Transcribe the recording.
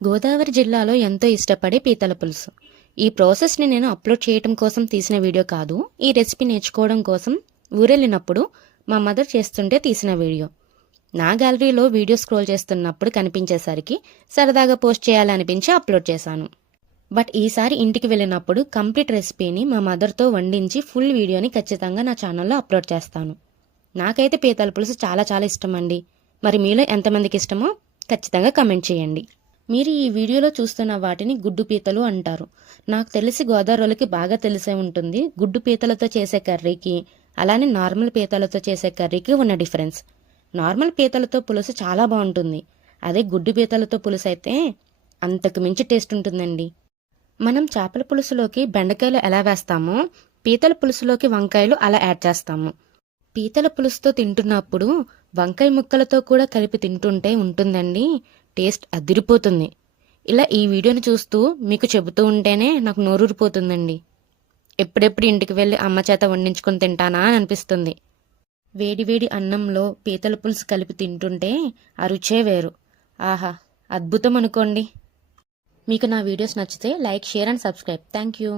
గోదావరి జిల్లాలో ఎంతో ఇష్టపడే పీతల పులుసు. ఈ ప్రాసెస్ని నేను అప్లోడ్ చేయడం కోసం తీసిన వీడియో కాదు. ఈ రెసిపీ నేర్చుకోవడం కోసం ఊరెళ్ళినప్పుడు మా మదర్ చేస్తుంటే తీసిన వీడియో. నా గ్యాలరీలో వీడియో స్క్రోల్ చేస్తున్నప్పుడు కనిపించేసరికి సరదాగా పోస్ట్ చేయాలనిపించి అప్లోడ్ చేశాను. బట్ ఈసారి ఇంటికి వెళ్ళినప్పుడు కంప్లీట్ రెసిపీని మా మదర్తో వండించి ఫుల్ వీడియోని ఖచ్చితంగా నా ఛానల్లో అప్లోడ్ చేస్తాను. నాకైతే పీతల పులుసు చాలా చాలా ఇష్టం అండి. మరి మీలో ఎంతమందికి ఇష్టమో ఖచ్చితంగా కమెంట్ చేయండి. మీరు ఈ వీడియోలో చూస్తున్న వాటిని గుడ్డు పీతలు అంటారు. నాకు తెలిసి గోదావరికి బాగా తెలిసే ఉంటుంది గుడ్డు పీతలతో చేసే కర్రీకి, అలానే నార్మల్ పీతలతో చేసే కర్రీకి ఉన్న డిఫరెన్స్. నార్మల్ పీతలతో పులుసు చాలా బాగుంటుంది. అదే గుడ్డు పీతలతో పులుసు అయితే అంతకు మించి టేస్ట్ ఉంటుందండి. మనం చేపల పులుసులోకి బెండకాయలు ఎలా వేస్తామో పీతల పులుసులోకి వంకాయలు అలా యాడ్ చేస్తాము. పీతల పులుసుతో తింటున్నప్పుడు వంకాయ ముక్కలతో కూడా కలిపి తింటుంటే ఉంటుందండి, టేస్ట్ అదిరిపోతుంది. ఇలా ఈ వీడియోని చూస్తూ మీకు చెబుతూ ఉంటేనే నాకు నోరూరిపోతుందండి. ఎప్పుడెప్పుడు ఇంటికి వెళ్ళి అమ్మ చేత వండించుకొని తింటానా అని అనిపిస్తుంది. వేడివేడి అన్నంలో పీతల పులుసు కలిపి తింటుంటే ఆ రుచే వేరు. ఆహా, అద్భుతం అనుకోండి. మీకు నా వీడియోస్ నచ్చితే like, share and subscribe. Thank you.